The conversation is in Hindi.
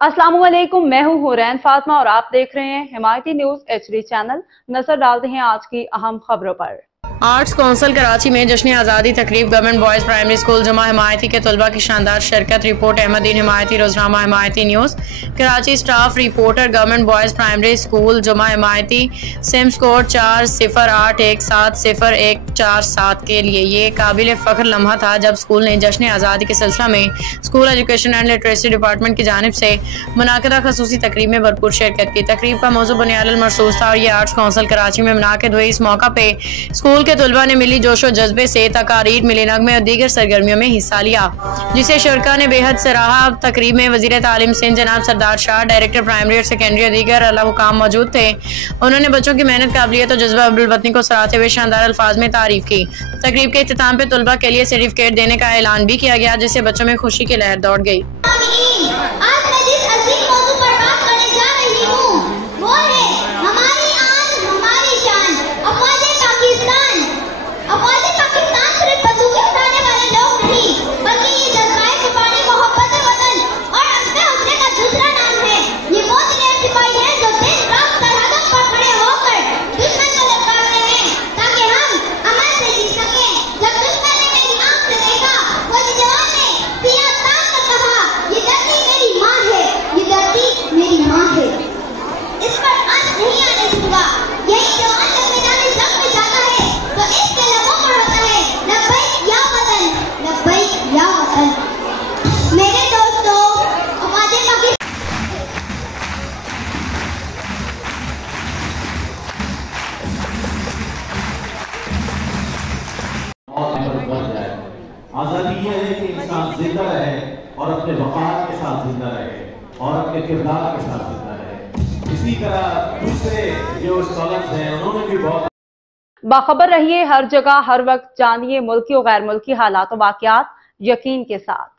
अस्सलामुअलैकुम, मैं हूं हुरैन फातिमा और आप देख रहे हैं हिमायती न्यूज HD चैनल। नजर डालते हैं आज की अहम खबरों पर। आर्ट्स काउंसिल कराची में जश्न आज़ादी तकरीब गवर्नमेंट बॉयज़ प्राइमरी स्कूल जमा हिमायती के तलबा की शानदार शिरकत। रिपोर्ट अहमदीन हिमायती, रोजनामा Himayati news Karachi. Staff reporter government boys primary school जमा हिमायती। सिम्स कोड 4081700147 के लिए ये काबिल फ़ख्र लम्हा था जब स्कूल ने जश्न आज़ादी के सिलसिला में school education and literacy department की जानिब से मुनाकिदा खसूसी तकरीब में भरपूर शिरकत की। तकरीब का मौजू बुनियादुल मरसूस था और ये आर्ट्स काउंसिल कराची में मुनाकिद हुई। इस मौका पे स्कूल के तलबा ने मिली जोशो जज्बे से तकारीर, मिले नगमे और दीगर सरगर्मियों में हिस्सा लिया, जिसे शुरका ने बेहद सराहा। तकरीब में वजीर तालीम सिंध जनाब सरदार शाह, डायरेक्टर प्राइमरी और सेकेंडरी और दीगर आला हुकाम मौजूद थे। उन्होंने बच्चों की मेहनत, काबिलियत और जज्बा अब्दुल वतनी को सराहते हुए शानदार अल्फाज में तारीफ की। तकरीब के इख्तिताम पे तलबा के लिए सर्टिफिकेट देने का ऐलान भी किया गया, जिससे बच्चों में खुशी की लहर दौड़ गई। आज़ादी ये है कि इंसान जिंदा रहे और अपने वक़ार के साथ जिंदा रहे और अपने किरदार के साथ जिंदा रहे। इसी तरह दूसरे जो स्कॉलर्स हैं उन्होंने भी बहुत बाखबर रहिए हर जगह हर वक्त, जानिए मुल्की और गैर मुल्की हालात और वाक़यात यकीन के साथ।